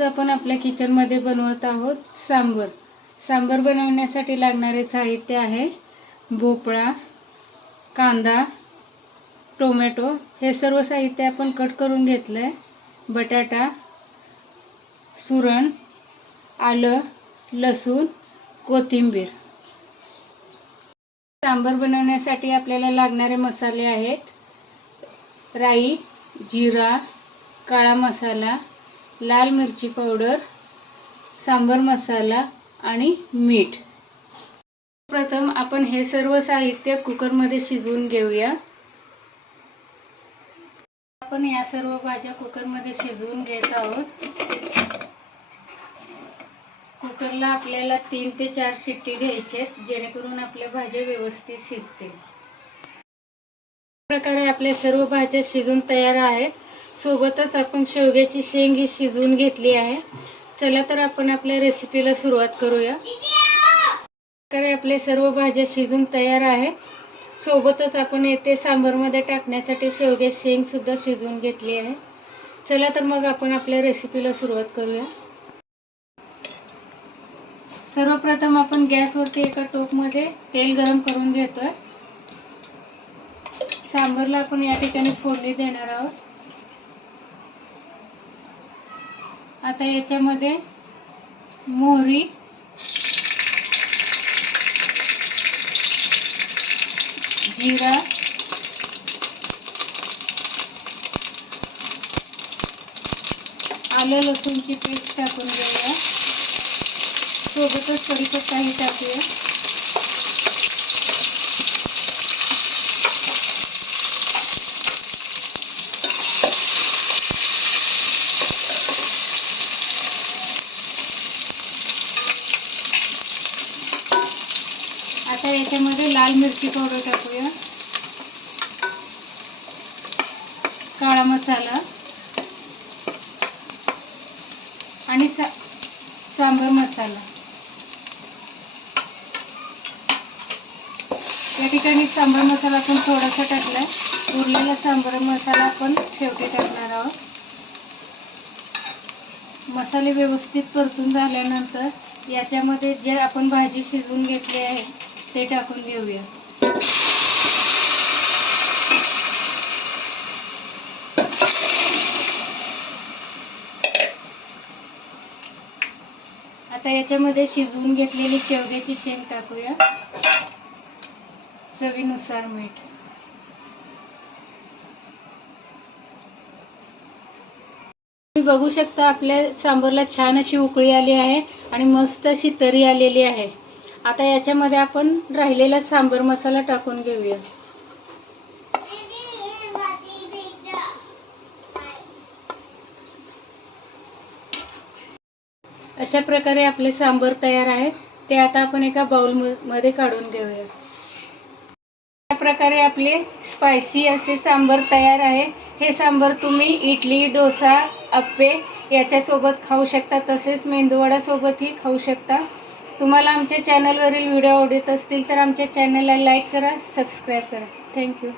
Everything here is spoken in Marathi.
आपण आपल्या किचनमध्ये बनवत आहोत सांबर. सांबर बनवण्यासाठी लागणारे साहित्य आहे भोपळा, कांदा, टोमॅटो. हे सर्व साहित्य आपण कट करून घेतलं आहे. बटाटा, सुरण, आलं, लसूण, कोथिंबीर. सांबर बनवण्यासाठी आपल्याला लागणारे मसाले आहेत राई, जिरा, काळा मसाला, लाल मिरची पावडर, सांबर मसाला आणि मीठ. प्रथम आपण हे सर्व साहित्य कुकरमध्ये शिजवून घेऊया. आपण या सर्व भाज्या कुकरमध्ये शिजवून घेत आहोत. कुकरला आपल्याला 3 ते 4 शिट्टी घ्यायचे जेणेकरून आपल्या भाज्या व्यवस्थित शिजतील. प्रकारे आपल्या सर्व भाज्या शिजून तयार आहेत. सोबतच आपण शेवग्याची शेंग ही शिजवून घेतली आहे. चला तर आपण आपल्या रेसिपीला सुरुवात करूया. प्रकारे आपले सर्व भाज्या शिजून तयार आहेत. सोबतच आपण येथे सांबरमध्ये टाकण्यासाठी शेवग्याची शेंग सुद्धा शिजवून घेतली आहे. चला तर मग आपण आपल्या रेसिपीला सुरुवात करूया. सर्वप्रथम आपण गॅसवरती एका टोपमध्ये तेल गरम करून घेतोय. सांबरला आपण या ठिकाणी फोडणी देणार आहोत. आता याच्यामध्ये मोहरी, जिरा, आलं लसूणची पेस्ट टाकून घेऊया. सोबतच कढीपत्ताही टाकूया. आता याच्यामध्ये लाल मिरची पावडर टाकूया, काळा मसाला आणि सांबर मसाला. या ठिकाणी सांबर मसाला आपण थोडासा टाकलाय. उरलेला सांबर मसाला आपण शेवटी टाकणार आहोत. मसाले व्यवस्थित परतून झाल्यानंतर याच्यामध्ये जे आपण भाजी शिजवून घेतली आहे ते टाकून घेऊया. आता याच्यामध्ये शिजवून घेतलेली शेवग्याची शेंग टाकूया. चवीनुसार मीठ. तुम्ही बघू शकता आपल्या सांबरला छान अशी उकळी आली आहे आणि मस्त अशी तरी आलेली आहे. आता याच्यामध्ये आपण राहिलेला सांबर मसाला टाकून घेऊया. अशा प्रकारे आपले सांबर तयार आहे. ते आता आपण एका बाउलमध्ये काढून घेऊया. अशा प्रकारे आपले स्पायसी असे सांबर तयार आहे. हे सांबर तुम्ही इडली, डोसा, अप्पे याच्यासोबत खाऊ शकता. तसेच मेंदूवडासोबतही खाऊ शकता. तुम्हाला आमच्या चॅनलवरील व्हिडिओ आवडत असतील तर आमच्या चॅनलला लाईक करा, सबस्क्राईब करा. थँक्यू.